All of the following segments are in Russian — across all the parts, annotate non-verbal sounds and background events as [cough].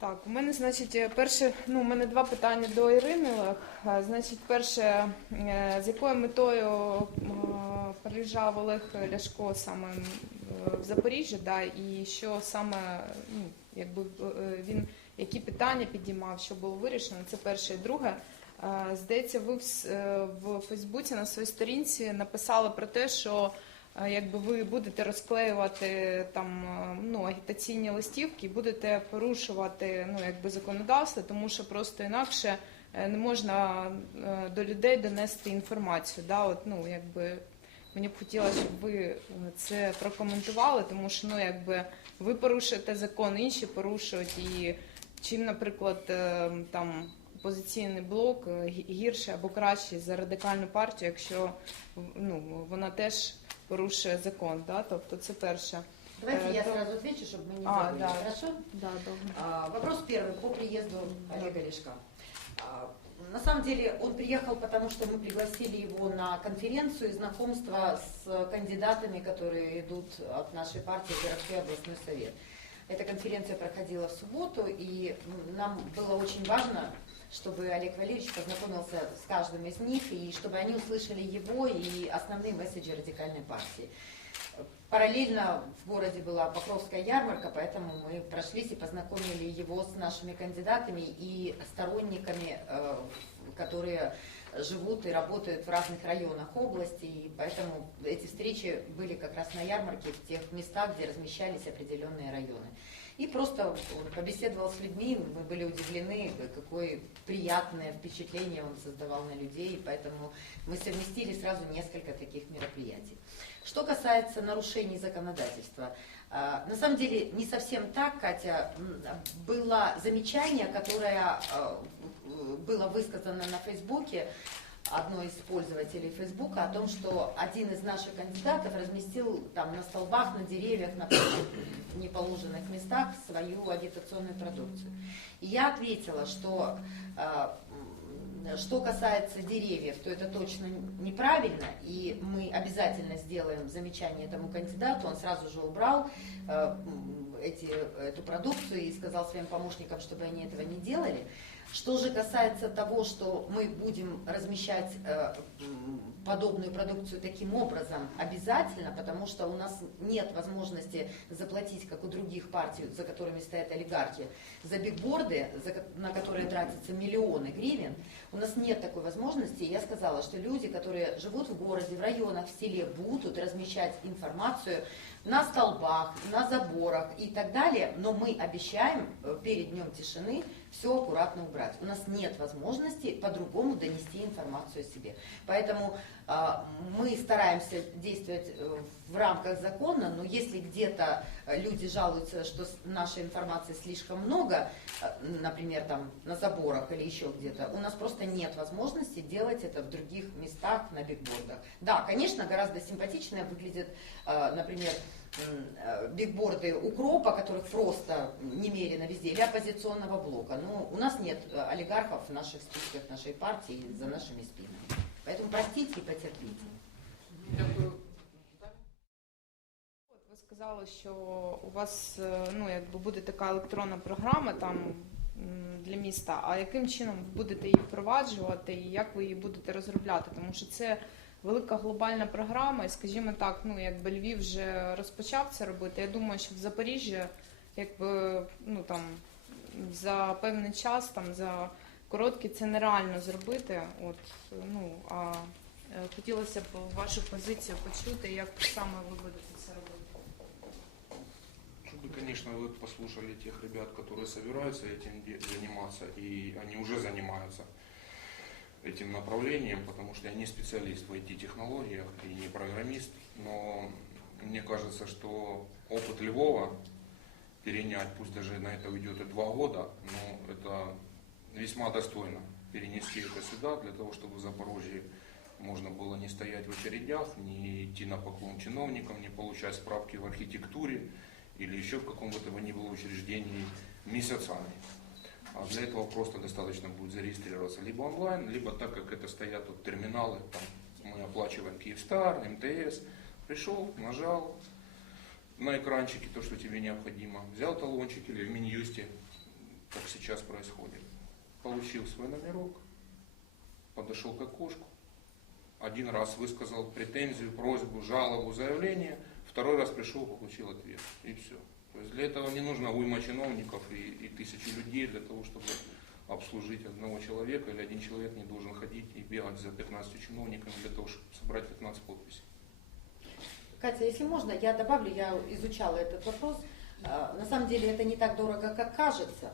Так, у мене, значить, е, перше, ну, у мене два питання до Ірини. Е, Значить, перше, е, з якою метою приїжджав Олег Ляшко саме в Запоріжжя, да, і що саме, ну, якби він, які питання підіймав, що було вирішено, це перше. І друге, здається, ви в, Фейсбуці на своїй сторінці написали про те, що якби ви будете розклеювати там е, ну, агітаційні листівки і будете порушувати ну, якби законодавство, тому що просто інакше е, не можна е, до людей донести інформацію. Да? От, ну, якби, мені б хотілося, щоб ви це прокоментували, тому що ну, якби, ви порушуєте закон, інші порушують. І чим, наприклад, там, опозиційний блок гірше або краще за радикальну партію, якщо ну, вона теж порушує закон. Да? Тобто це перше. Давайте я сразу отвечу, чтобы мы не А, забыли. да. Хорошо? Да, добре. А, Вопрос первый по приезду Олега Лешка. А, На самом деле он приехал, потому что мы пригласили его на конференцию и знакомство с кандидатами, которые идут от нашей партии в городской областной совет. Эта конференция проходила в субботу, и нам было очень важно, чтобы Олег Валерьевич познакомился с каждым из них, и чтобы они услышали его и основные месседжи радикальной партии. Параллельно в городе была Покровская ярмарка, поэтому мы прошлись и познакомили его с нашими кандидатами и сторонниками, э, которые живут и работают в разных районах области, и поэтому эти встречи были как раз на ярмарке, в тех местах, где размещались определенные районы. И просто побеседовал с людьми, мы были удивлены, какое приятное впечатление он создавал на людей, поэтому мы совместили сразу несколько таких мероприятий. Что касается нарушений законодательства, а, на самом деле не совсем так, Катя. Было замечание, которое а, было высказано на Фейсбуке одной из пользователей Фейсбука о том, что один из наших кандидатов разместил там на столбах, на деревьях, на [coughs] неположенных местах свою агитационную продукцию. И я ответила, что м, что касается деревьев, то это точно неправильно, и мы обязательно сделаем замечание этому кандидату. Он сразу же убрал э, эти, эту продукцию и сказал своим помощникам, чтобы они этого не делали. Что же касается того, что мы будем размещать э, подобную продукцию таким образом, обязательно, потому что у нас нет возможности заплатить, как у других партий, за которыми стоят олигархи, за бигборды, на которые тратятся миллионы гривен. У нас нет такой возможности. Я сказала, что люди, которые живут в городе, в районах, в селе, будут размещать информацию на столбах, на заборах и так далее, но мы обещаем э, перед днем тишины все аккуратно убрать. У нас нет возможности по-другому донести информацию о себе. Поэтому а, мы стараемся действовать э, в рамках закона, но если где-то э, люди жалуются, что нашей информации слишком много, э, например, там на заборах или еще где-то, у нас просто нет возможности делать это в других местах на бигбордах. Да, конечно, гораздо симпатичнее выглядит, э, например, э, бигборды укропа, которых просто немерено везде, или оппозиционного блока. Но у нас нет э, олигархов в наших списках нашей партии за нашими спинами. Поэтому простите и потерпите. От ви сказали, що у вас е, ну, якби буде така електронна програма там м, для міста. А яким чином ви будете її впроваджувати і як ви її будете розробляти? Тому що це велика глобальна програма, і скажімо так, ну якби Львів вже розпочав це робити. Я думаю, що в Запоріжжі, якби ну там за певний час, там за короткий, це нереально зробити. От ну а е, хотілося б вашу позицію почути, як саме ви будете це робити. Чтобы, конечно, вы послушали тех ребят, которые собираются этим де- заниматься, и они уже занимаются Этим направлением, потому что я не специалист в IT-технологиях и не программист, но мне кажется, что опыт Львова перенять, пусть даже на это уйдет и два года, но это весьма достойно перенести это сюда, для того, чтобы в Запорожье можно было не стоять в очередях, не идти на поклон чиновникам, не получать справки в архитектуре или еще в каком бы ни было учреждении месяцами. А для этого просто достаточно будет зарегистрироваться либо онлайн, либо так как это стоят вот терминалы, там, мы оплачиваем Киевстар, МТС, пришел, нажал на экранчике то, что тебе необходимо, взял талончик или в Минюсте как сейчас происходит. Получил свой номерок, подошел к окошку, один раз высказал претензию, просьбу, жалобу, заявление, второй раз пришел, получил ответ. И все. То есть для этого не нужно уйма чиновников и, и тысячи людей для того, чтобы обслужить одного человека, или один человек не должен ходить и бегать за 15 чиновниками для того, чтобы собрать 15 подписей. Катя, если можно, я добавлю, я изучала этот вопрос. А, На самом деле это не так дорого, как кажется.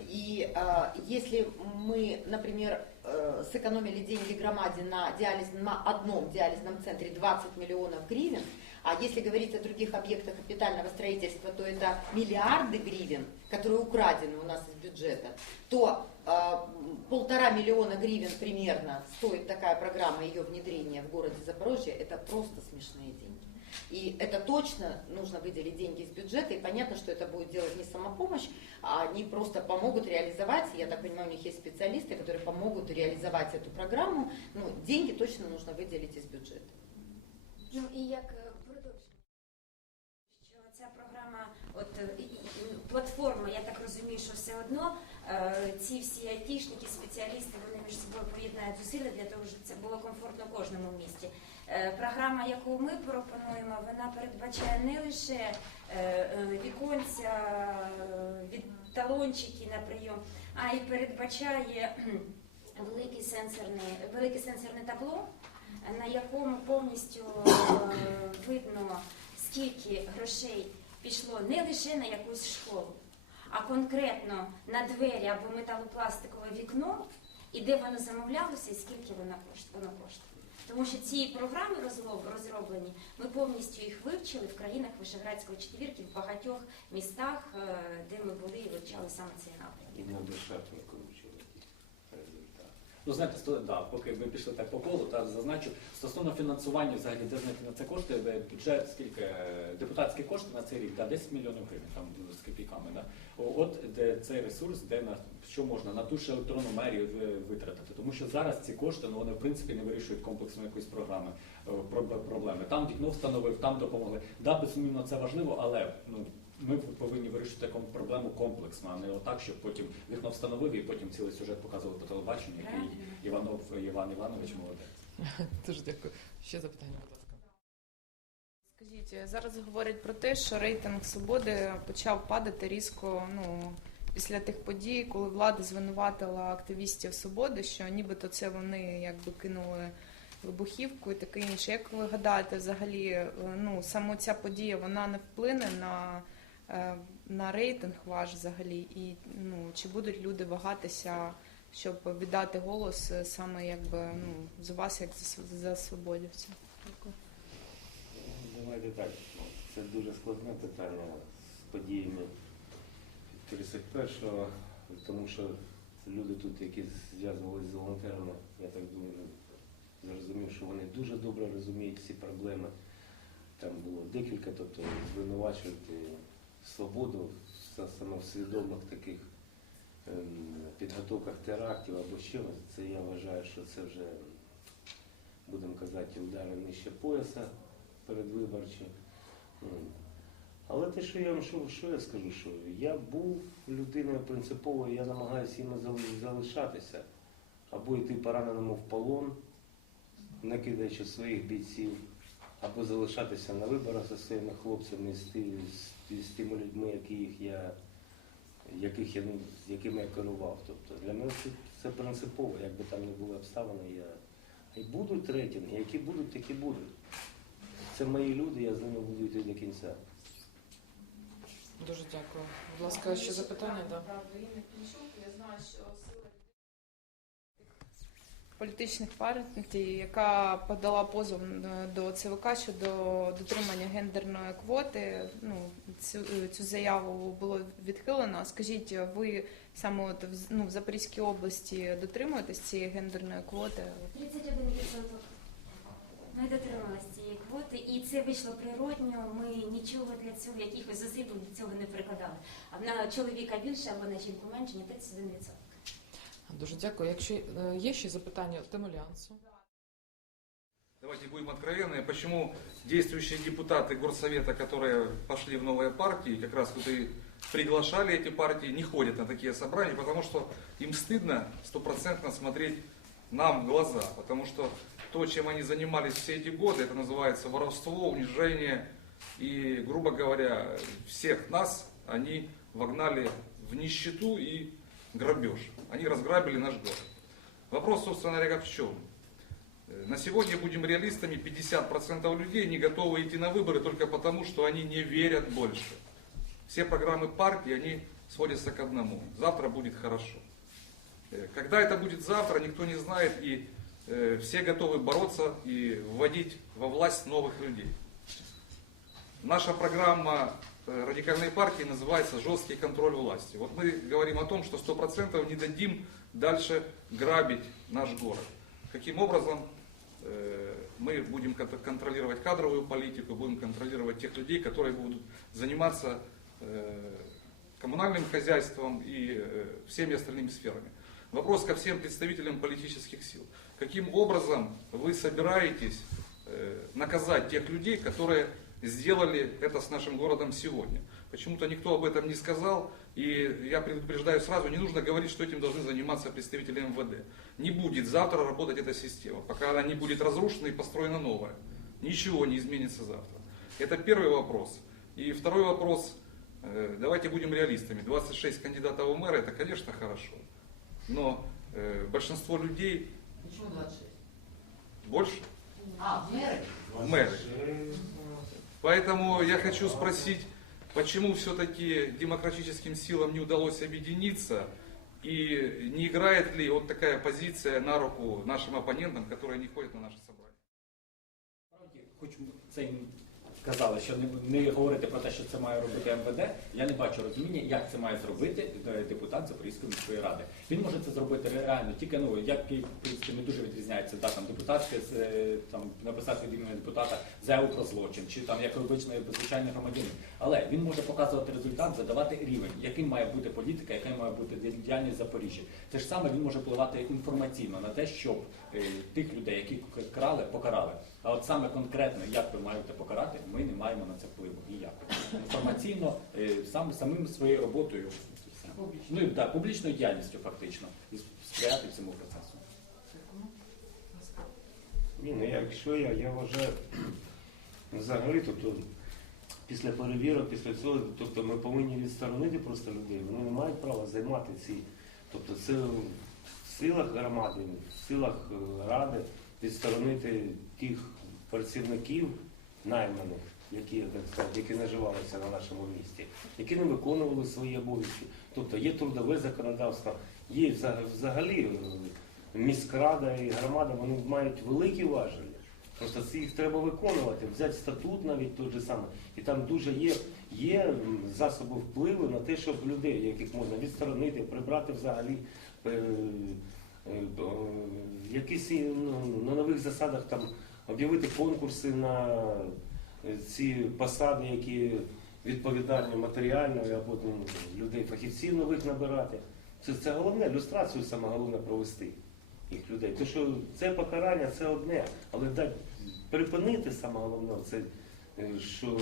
И а, если мы, например, э, сэкономили деньги громаде на, диализ, на одном диализном центре 20 миллионов гривен, а если говорить о других объектах капитального строительства, то это миллиарды гривен, которые украдены у нас из бюджета, то а, полтора миллиона гривен примерно стоит такая программа ее внедрения в городе Запорожье, это просто смешные деньги. И это точно нужно выделить деньги из бюджета, и понятно, что это будет делать не самопомощь, а они просто помогут реализовать, я так понимаю, у них есть специалисты, которые помогут реализовать эту программу, ну, деньги точно нужно выделить из бюджета. Ну і як платформа, я так розумію, що все одно е, ці всі айтішники, спеціалісти, вони між собою поєднають зусилля для того, щоб це було комфортно кожному в місті. Е, Програма, яку ми пропонуємо, вона передбачає не лише е, віконця, від талончики на прийом, а й передбачає великий сенсорний, велике сенсорне табло, на якому повністю видно, скільки грошей пішло не лише на якусь школу, а конкретно на двері або металопластикове вікно, і де воно замовлялося, і скільки воно коштує. Тому що ці програми розроблені, ми повністю їх вивчили в країнах Вишеградської четвірки, в багатьох містах, е, де ми були і вивчали саме цей напрямок. І на дешевше кручили результат. Ну, знаєте, сто, да, поки ми пішли так по колу, так зазначу, стосовно фінансування, взагалі, де знайти на це кошти, бюджет, скільки, е, депутатські кошти на цей рік, да, 10 мільйонів гривень, там з копійками, да. От де цей ресурс, де на що можна на ту ж електронну мерію ви- витратити. Тому що зараз ці кошти, ну вони в принципі не вирішують комплексно якоїсь програми, е, проблеми. Там вікно встановив, там допомогли. Да, безсумнівно, це важливо, але ну. Ми повинні вирішити таку проблему комплексно, а не отак, щоб потім вікно встановив і потім цілий сюжет показували по телебаченню, який Іванов Іван Іванович молодець. [laughs] Дуже дякую. Ще запитання, будь ласка. Скажіть, зараз говорять про те, що рейтинг свободи почав падати різко. Ну після тих подій, коли влада звинуватила активістів свободи, що нібито це вони якби кинули вибухівку і таке інше. Як ви гадаєте, взагалі, е, ну саме ця подія вона не вплине на, на рейтинг ваш взагалі? І ну чи будуть люди вагатися, щоб віддати голос е, саме якби ну за вас, як за, за свободівців? Дякую. Давайте так. Це дуже складне питання з подіями 31-го, тому що люди тут, які зв'язувалися з волонтерами, я так думаю, зрозумів, що вони дуже добре розуміють ці проблеми. Там було декілька, тобто звинувачувати свободу в свідомих таких ем, підготовках терактів або чогось. Це я вважаю, що це вже, будемо казати, удари нижче пояса передвиборчі. Але те, що я вам що, що я скажу, що я був людиною принциповою, я намагаюся їм залишатися, або йти пораненому в полон, не кидаючи своїх бійців, або залишатися на виборах зі своїми хлопцями, з, ті- з, з тими людьми, яких я, яких я, ну, з якими я керував. Тобто для мене це, це принципово, як би там не були обставини, я. І будуть рейтинги, які будуть, такі будуть. Це мої люди, я з ними буду йти до кінця. Дуже дякую. Будь ласка, ще запитання? Да. Я знаю, що політичних партій, яка подала позов е, до ЦВК щодо дотримання гендерної квоти. Ну, цю, цю заяву було відхилено. Скажіть, ви саме от в, ну, в Запорізькій області дотримуєтесь цієї гендерної квоти? 31% ми дотрималися цієї квоти, і це вийшло природньо. Ми нічого для цього, якихось зусиль для цього не прикладали. А на чоловіка більше або на жінку менше, ні 31%. Дуже дякую. Якщо є ще запитання Тимолянцу. Давайте будем откровенны, почему действующие депутаты горсовета, которые пошли в новые партии, как раз вот и приглашали эти партии, не ходят на такие собрания, потому что им стыдно стопроцентно смотреть нам в глаза, потому что то, чем они занимались все эти годы, это называется воровство, унижение, и, грубо говоря, всех нас они вогнали в нищету и грабеж. Они разграбили наш город. Вопрос, собственно говоря, в чем? Э, На сегодня, будем реалистами, 50% людей не готовы идти на выборы только потому, что они не верят больше. Все программы партии, они сводятся к одному. Завтра будет хорошо. Э, Когда это будет завтра, никто не знает, и э, все готовы бороться и вводить во власть новых людей. Наша программа радикальной партии называется «Жесткий контроль власти». Вот мы говорим о том, что 100% не дадим дальше грабить наш город. Каким образом э, мы будем кон- контролировать кадровую политику, будем контролировать тех людей, которые будут заниматься э, коммунальным хозяйством и э, всеми остальными сферами. Вопрос ко всем представителям политических сил. Каким образом вы собираетесь наказать тех людей, которые сделали это с нашим городом сегодня? Почему-то никто об этом не сказал, и я предупреждаю сразу, не нужно говорить, что этим должны заниматься представители МВД. Не будет завтра работать эта система, пока она не будет разрушена и построена новая. Ничего не изменится завтра. Это первый вопрос. И второй вопрос, э, давайте будем реалистами. 26 кандидатов в мэры, это, конечно, хорошо. Но э, большинство людей Почему 26? больше А, в мэры? мэры. Поэтому я хочу спросить, почему все-таки демократическим силам не удалось объединиться и не играет ли вот такая позиция на руку нашим оппонентам, которые не ходят на наши собрания? Насправді, хоч це й казали, що не, не говорити про те, що це має робити МВД, я не бачу розуміння, як це має зробити е, депутат Запорізької міської ради. Він може це зробити реально тільки ну як в принципі не дуже відрізняється да, там депутатське е, там написати від імені депутата заяву про злочин, чи там як обичний звичайний громадянин. Але він може показувати результат, задавати рівень, яким має бути політика, яка має бути діяльність Запоріжжя. Те ж саме він може впливати інформаційно на те, щоб е, тих людей, які крали, покарали. А от саме конкретно, як ви маєте покарати, ми не маємо на це впливу ніяк. Інформаційно, е, сам, самим своєю роботою, ну так, публічною діяльністю фактично, і сприяти цьому процесу. Ні, ну якщо я, я вважаю взагалі, тобто після перевірок, після цього, тобто ми повинні відсторонити просто людей. Вони не мають права займати ці. Тобто це в силах громади, в силах е, ради відсторонити тих працівників найманих, які, які наживалися на нашому місті, які не виконували свої обов'язки. Тобто є трудове законодавство, є взагалі е, міськрада і громада, вони мають великі важелі. Просто це їх треба виконувати, взяти статут навіть той же самий. І там дуже є, є засоби впливу на те, щоб людей, яких можна відсторонити, прибрати взагалі. Е, е, е, Якісь ну, на нових засадах там об'явити конкурси на е, ці посади, які відповідальні матеріально, або ну, людей фахівців нових набирати. Це, це головне, люстрацію саме головне провести їх людей. Тому що це покарання це одне, але дати припинити саме головне, це що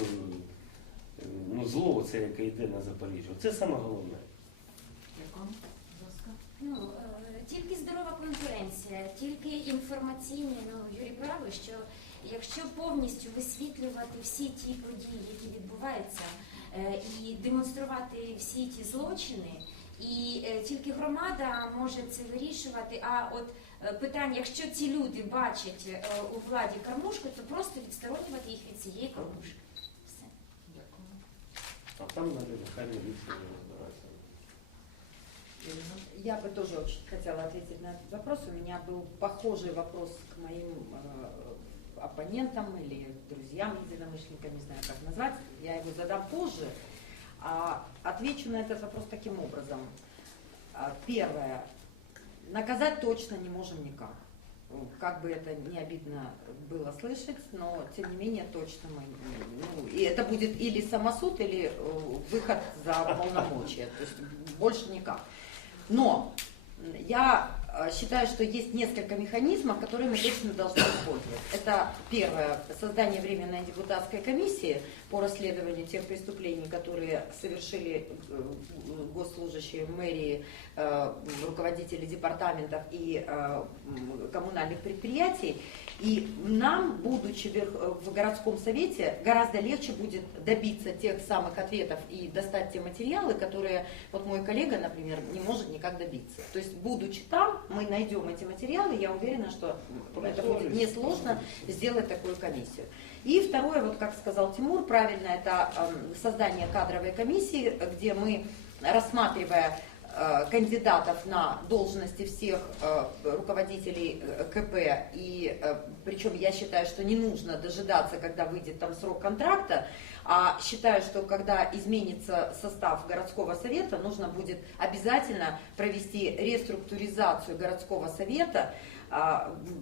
ну, зло, це яке йде на Запоріжжя. Це саме головне. Ну, е, тільки здорова конкуренція, тільки інформаційні, ну, Юрій правий, що якщо повністю висвітлювати всі ті події, які відбуваються, е, і демонструвати всі ті злочини, і е, тільки громада може це вирішувати. А от е, питання, якщо ці люди бачать у владі кормушку, то просто відсторонювати їх від цієї кормушки. Все. А там навіть нехай міліція. Я бы тоже очень хотела ответить на этот вопрос. У меня был похожий вопрос к моим э, оппонентам или друзьям, единомышленникам, не знаю, как назвать. Я его задам позже. А отвечу на этот вопрос таким образом. А, Первое. Наказать точно не можем никак. Как бы это не обидно было слышать, но тем не менее точно мы... ну, и это будет или самосуд, или э, выход за полномочия. То есть больше никак. Но я э, считаю, что есть несколько механизмов, которые мы точно должны использовать. Это первое, создание временной депутатской комиссии по расследованию тех преступлений, которые совершили э, госслужащие мэрии, э, руководители департаментов и э, коммунальных предприятий. И нам, будучи в городском совете, гораздо легче будет добиться тех самых ответов и достать те материалы, которые вот мой коллега, например, не может никак добиться. То есть, будучи там, мы найдем эти материалы, я уверена, что это будет несложно сделать такую комиссию. И второе, вот как сказал Тимур, правильно, это эм, создание кадровой комиссии, где мы, рассматривая э, кандидатов на должности всех э, руководителей э, КП, и причем я считаю, что не нужно дожидаться, когда выйдет там срок контракта, а считаю, что когда изменится состав городского совета, нужно будет обязательно провести реструктуризацию городского совета,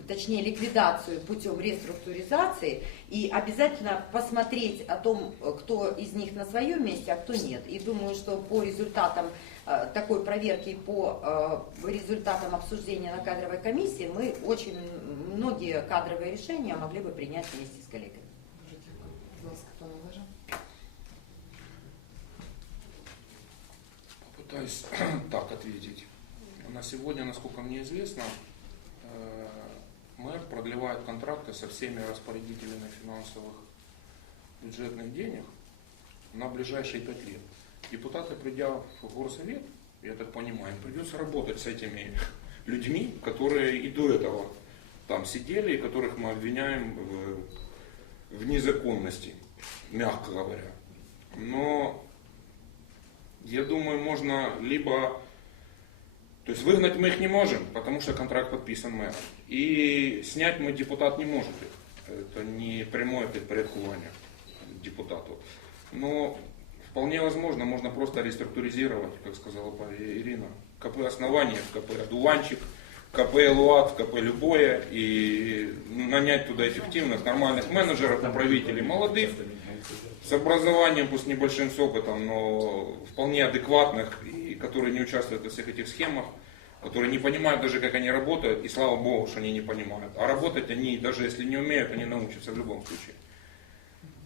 точнее ликвидацию путем реструктуризации и обязательно посмотреть о том, кто из них на своем месте, а кто нет. И думаю, что по результатам э, такой проверки, по э, результатам обсуждения на кадровой комиссии мы очень многие кадровые решения могли бы принять вместе с коллегами. Попытаюсь [clears throat] так ответить. На сегодня, насколько мне известно, мэр продлевает контракты со всеми распорядителями финансовых бюджетных денег на ближайшие пять лет. Депутаты, придя в горсовет, я так понимаю, им придется работать с этими людьми, которые и до этого там сидели, и которых мы обвиняем в, в незаконности, мягко говоря. Но я думаю, можно либо... То есть выгнать мы их не можем, потому что контракт подписан мэром. И снять мы депутат не может. Это не прямое предпорядкование депутату. Но вполне возможно, можно просто реструктуризировать, как сказала Ирина, КП основания, КП одуванчик, КП Луат, КП любое, и нанять туда эффективных, нормальных менеджеров, управителей, молодых, с образованием, пусть небольшим с опытом, но вполне адекватных, и которые не участвуют во всех этих схемах, которые не понимают даже, как они работают, и слава богу, что они не понимают. А работать они, даже если не умеют, они научатся в любом случае.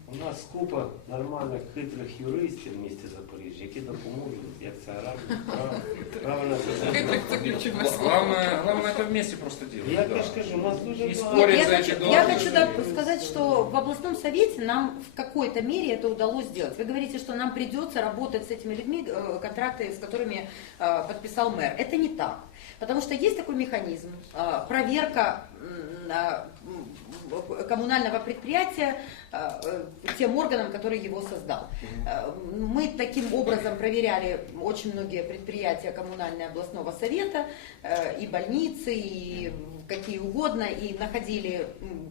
У нас купа нормальних хитрих юристів в місті Запоріжжя, які допоможуть, як це робити. Правильно це Хитрих це ключове слово. Главное, главное это вместе просто делать. Я да. ж кажу, у нас дуже І багато. спорить я, за хочу, эти я должности. хочу да- сказать, что в областном совете нам в какой-то мере это удалось сделать. Вы говорите, что нам придется работать с этими людьми, э, контракты с которыми э, подписал мэр. Это не так. Потому что есть такой механизм, э, проверка м, э, м, коммунального предприятия э, э, тем органом, который его создал. Э, Мы таким образом проверяли очень многие предприятия коммунального областного совета, э, и больницы, и какие угодно, и находили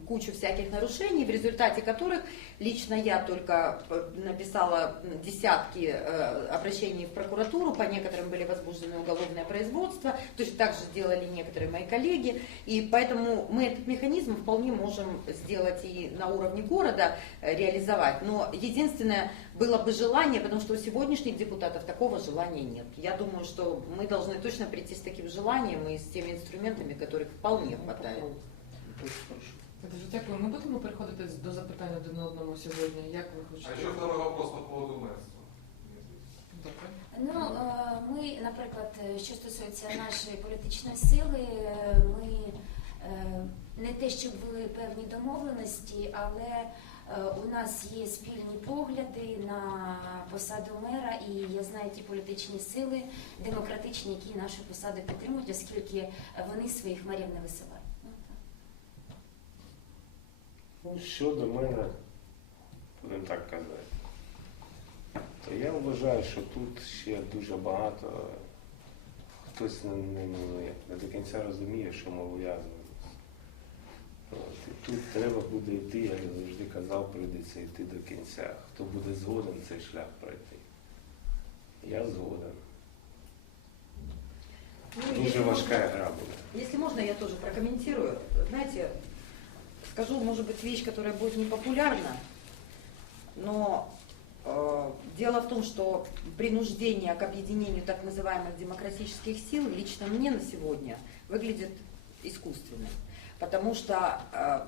кучу всяких нарушений, в результате которых лично я только э, написала десятки э, обращений в прокуратуру, по некоторым были возбуждены уголовное производство, точно так же делали некоторые мои коллеги, и поэтому мы этот механизм вполне можем сделать и на уровне города э, реализовать, но единственное, было бы желание, потому что у сегодняшних депутатов такого желания нет. Я думаю, что мы должны точно прийти с таким желанием и с теми инструментами, которых вполне хватает. Дуже дякую. Ми будемо переходити до запитань один одному сьогодні. Як ви А хочете? еще второй вопрос по поводу мэрства. Добре. Ну, е, ми, наприклад, е, що стосується нашої політичної сили, е, ми е, не те, щоб були певні домовленості, але е, у нас є спільні погляди на посаду мера, і я знаю ті політичні сили демократичні, які нашу посаду підтримують, оскільки вони своїх мерів не висувають. Ну. Ну, щодо мене, будемо так казати, то я вважаю, що тут ще дуже багато хтось не, не, не до кінця розуміє, що ми ув'язнені. І тут треба буде йти, як я завжди казав, прийдеться йти до кінця. Хто буде згоден цей шлях пройти? Я згоден. Ну, Дуже важка гра буде. Если можно, я тоже прокомментирую. Знаете, скажу, может быть, вещь, которая будет непопулярна, но Э, Дело в том, что принуждение к объединению так называемых демократических сил лично мне на сегодня выглядит искусственным. Потому что э,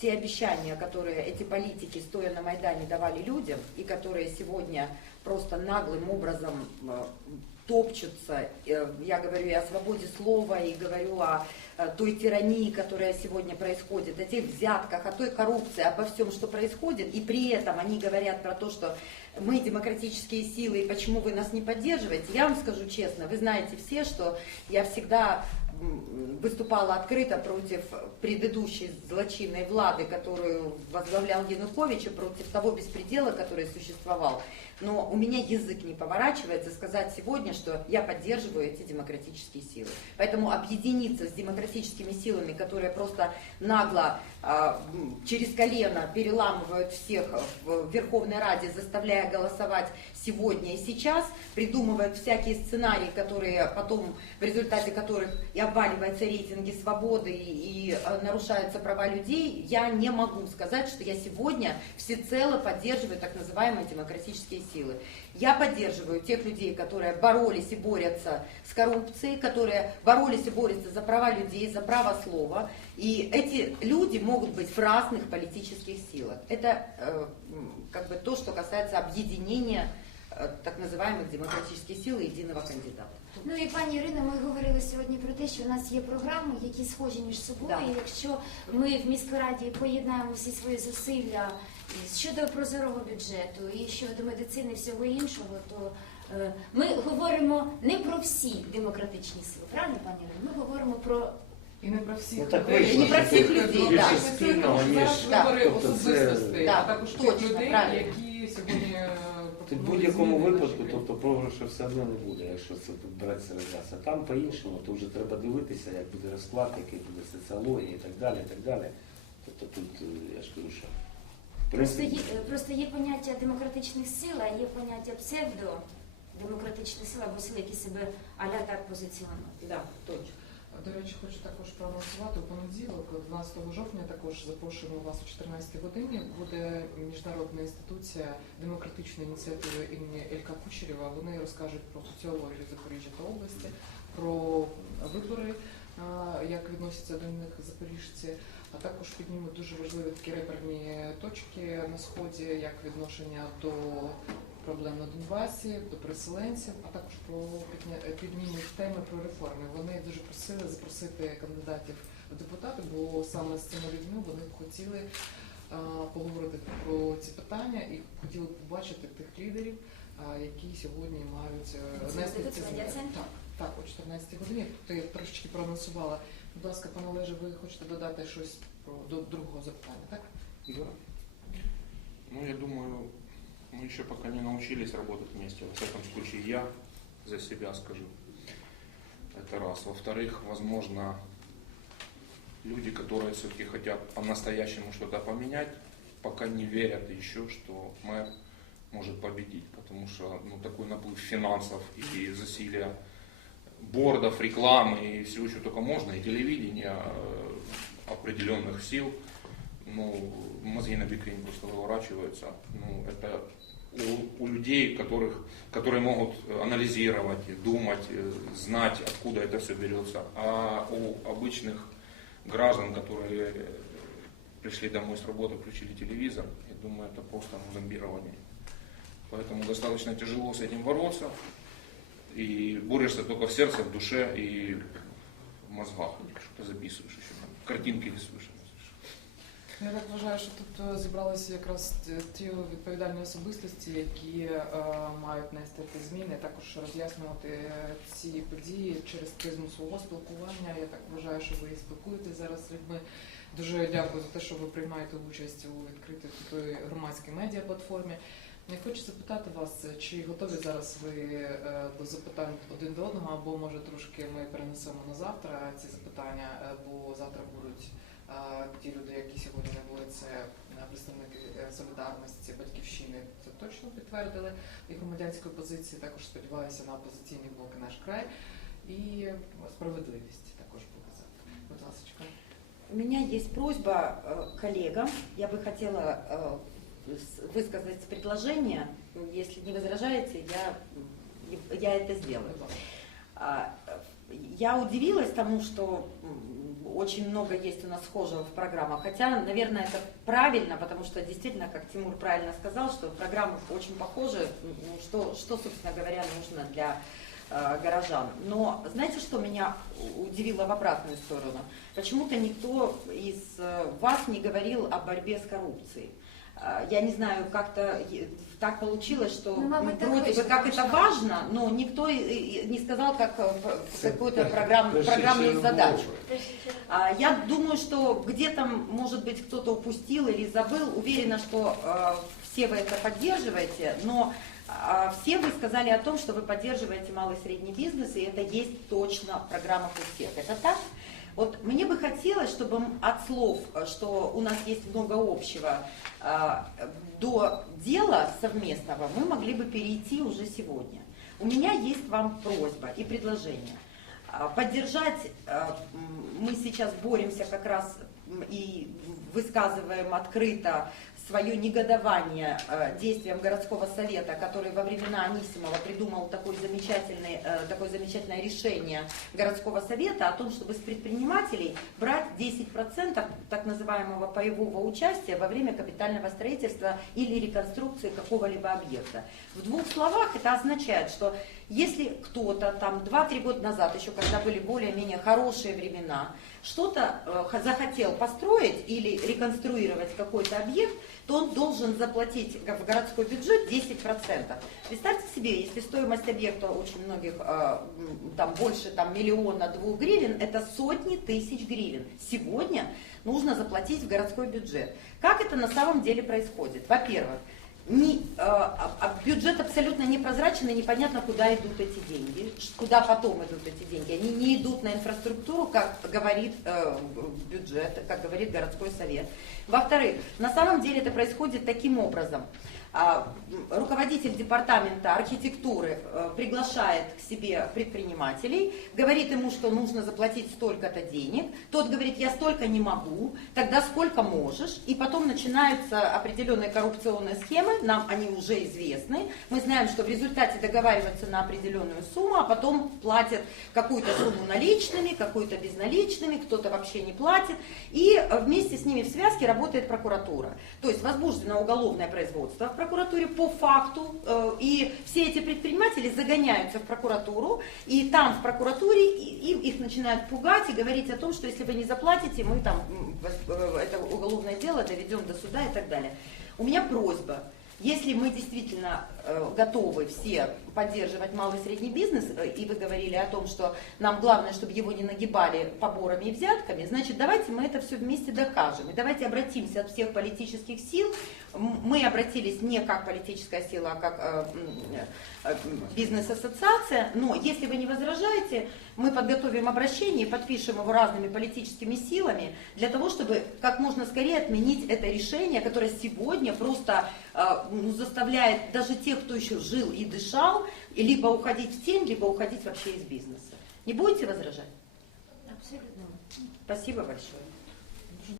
те обещания, которые эти политики, стоя на Майдане, давали людям, и которые сегодня просто наглым образом э, топчутся, э, я говорю и о свободе слова, и говорю о э, той тирании, которая сегодня происходит, о тех взятках, о той коррупции, обо всем, что происходит, и при этом они говорят про то, что мы демократические силы, и почему вы нас не поддерживаете, я вам скажу честно, вы знаете все, что я всегда выступала открыто против предыдущей злочинной влады, которую возглавлял Янукович, и против того беспредела, который существовал. Но у меня язык не поворачивается сказать сегодня, что я поддерживаю эти демократические силы. Поэтому объединиться с демократическими силами, которые просто нагло а, через колено переламывают всех в Верховной Раде, заставляя голосовать сегодня и сейчас, придумывают всякие сценарии, которые потом, в результате которых и обваливаются рейтинги свободы и, и, э, нарушаются права людей, я не могу сказать, что я сегодня всецело поддерживаю так называемые демократические силы. Я поддерживаю тех людей, которые боролись и борются с коррупцией, которые боролись и борются за права людей, за право слова. И эти люди могут быть в разных политических силах. Это э, как бы то, что касается объединения так називаємих демократичних сил і єдиного кандидата. Ну і пані Ірина, ми говорили сьогодні про те, що у нас є програми, які схожі між собою. Да. І якщо ми в міськраді поєднаємо всі свої зусилля щодо прозорого бюджету і щодо медицини і всього іншого, то е, ми говоримо не про всі демократичні сили, правильно, пані Ірина? Ми говоримо про І не про всіх Ну, так людей. вийшло, Не про всіх людей, більше да. спільного, ніж Зараз Да. вибори Тобто це- особистостей, а також тих точно, людей, правильно. які сьогодні е, Ти в будь-якому випадку, тобто програшу все одно не буде, якщо це тут брати серед нас. А там по-іншому, то вже треба дивитися, як буде розклад, який буде соціологія і так далі. і так далі. Тобто тут, е, я ж кажу, що Просто є, просто є поняття демократичних сил, а є поняття псевдодемократичних сил або сил, які себе аля так позиціонують. Да, точно. До речі, хочу також проанонсувати у понеділок, 12 жовтня, також запрошуємо вас о 14 годині. Буде міжнародна інституція демократичної ініціативи імені Елька Кучерєва. Вони розкажуть про соціологію Запоріжжя та області, про вибори, як відносяться до них запоріжці. А також піднімуть дуже важливі такі реперні точки на сході, як відношення до проблем на Донбасі, до переселенців, а також про підня- теми про реформи. Вони дуже просили запросити кандидатів в депутати, бо саме з цими людьми вони б хотіли а, поговорити про ці питання і хотіли побачити тих лідерів, а, які сьогодні мають е, нести ці зміни. Так, так, о 14 годині. Ти трошечки проанонсувала. Будь ласка, пане Олеже, ви хочете додати щось про до другого запитання, так? Да. Ну, я думаю, мы еще пока не научились работать вместе. Во всяком случае, я за себя скажу. Это раз. Во-вторых, возможно, люди, которые все-таки хотят по-настоящему что-то поменять, пока не верят еще, что мэр может победить. Потому что ну, такой наплыв финансов и засилие бордов, рекламы и всего, что только можно, и телевидения э, определенных сил, ну, мозги на бекрень просто выворачиваются. Ну, это у, у людей, которых, которые могут анализировать, думать, э, знать, откуда это все берется. А у обычных граждан, которые пришли домой с работы, включили телевизор, я думаю, это просто ну, зомбирование. Поэтому достаточно тяжело с этим бороться. И борешься только в сердце, в душе и в мозгах. Что-то записываешь еще, картинки рисуешь. Я так вважаю, що тут е, зібралися якраз ті відповідальні особистості, які е, мають нести ті зміни, також роз'яснювати е, ці події через призму свого спілкування. Я так вважаю, що ви і спілкуєтесь зараз з людьми. Дуже дякую за те, що ви приймаєте участь у відкритій такої громадській медіаплатформі. Я хочу запитати вас, чи готові зараз ви е, до запитань один до одного, або може трошки ми перенесемо на завтра ці запитання, бо завтра будуть ті люди, які сьогодні не були, це е, представники е, солідарності, батьківщини, це точно підтвердили і громадянської позиції. Також сподіваюся на опозиційні блоки наш край і е, справедливість також буде завтра. Будь ласка. У меня есть просьба э, коллегам. Я бы хотела э, с- высказать предложение. Если не возражаете, я, м, я это сделаю. А, Я удивилась тому, что м, очень много есть у нас схожего в программах. Хотя, наверное, это правильно, потому что действительно, как Тимур правильно сказал, что программы очень похожи. Что, что, собственно говоря, нужно для э, горожан. Но знаете, что меня удивило в обратную сторону? Почему-то никто из э, вас не говорил о борьбе с коррупцией. А, Я не знаю, как-то так получилось, что Ну, вроде бы как это важно, но никто не сказал, как э, какую-то программ, программную задачу. А, Я думаю, что где-то, может быть, кто-то упустил или забыл. Уверена, что э, все вы это поддерживаете, но а, все вы сказали о том, что вы поддерживаете малый и средний бизнес, и это есть точно в программах у всех. Это так? Вот мне бы хотелось, чтобы от слов, э, что у нас есть много общего, а, до дела совместного мы могли бы перейти уже сегодня. У меня есть вам просьба и предложение. А, Поддержать, м, мы сейчас боремся как раз и высказываем открыто свое негодование э, действиям городского совета, который во времена Анисимова придумал такой замечательный, э, такое замечательное решение городского совета о том, чтобы с предпринимателей брать 10% так называемого паевого участия во время капитального строительства или реконструкции какого-либо объекта. В двух словах это означает, что если кто-то там 2-3 года назад, еще когда были более-менее хорошие времена, что-то э, захотел построить или реконструировать какой-то объект, то он должен заплатить в городской бюджет 10%. Представьте себе, если стоимость объекта очень многих, э, там больше там, миллиона, двух гривен, это сотни тысяч гривен. Сегодня нужно заплатить в городской бюджет. Как это на самом деле происходит? Во-первых, не, э, а- а бюджет абсолютно непрозрачен и непонятно, куда идут эти деньги, куда потом идут эти деньги. Они не идут на инфраструктуру, как говорит э, бюджет, как говорит городской совет. Во-вторых, на самом деле это происходит таким образом. Руководитель департамента архитектуры э, приглашает к себе предпринимателей, говорит ему, что нужно заплатить столько-то денег. Тот говорит, я столько не могу, тогда сколько можешь. И потом начинаются определенные коррупционные схемы, нам они уже известны. Мы знаем, что в результате договариваются на определенную сумму, а потом платят какую-то сумму наличными, какую-то безналичными, кто-то вообще не платит. И э, вместе с ними в связке работает прокуратура. То есть возбуждено уголовное производство в прокуратуре по факту, э, и все эти предприниматели загоняются в прокуратуру, и там в прокуратуре им их начинают пугать и говорить о том, что если вы не заплатите, мы там э, это уголовное дело доведем до суда и так далее. У меня просьба, если мы действительно готовы все поддерживать малый и средний бизнес, э, и вы говорили о том, что нам главное, чтобы его не нагибали поборами и взятками, значит, давайте мы это все вместе докажем. И давайте обратимся от всех политических сил. Мы обратились не как политическая сила, а как э, э, бизнес-ассоциация. Но если вы не возражаете, мы подготовим обращение и подпишем его разными политическими силами для того, чтобы как можно скорее отменить это решение, которое сегодня просто э, заставляет даже тех, кто еще жил и дышал, и либо уходить в тень, либо уходить вообще из бизнеса. Не будете возражать? Абсолютно. Спасибо большое.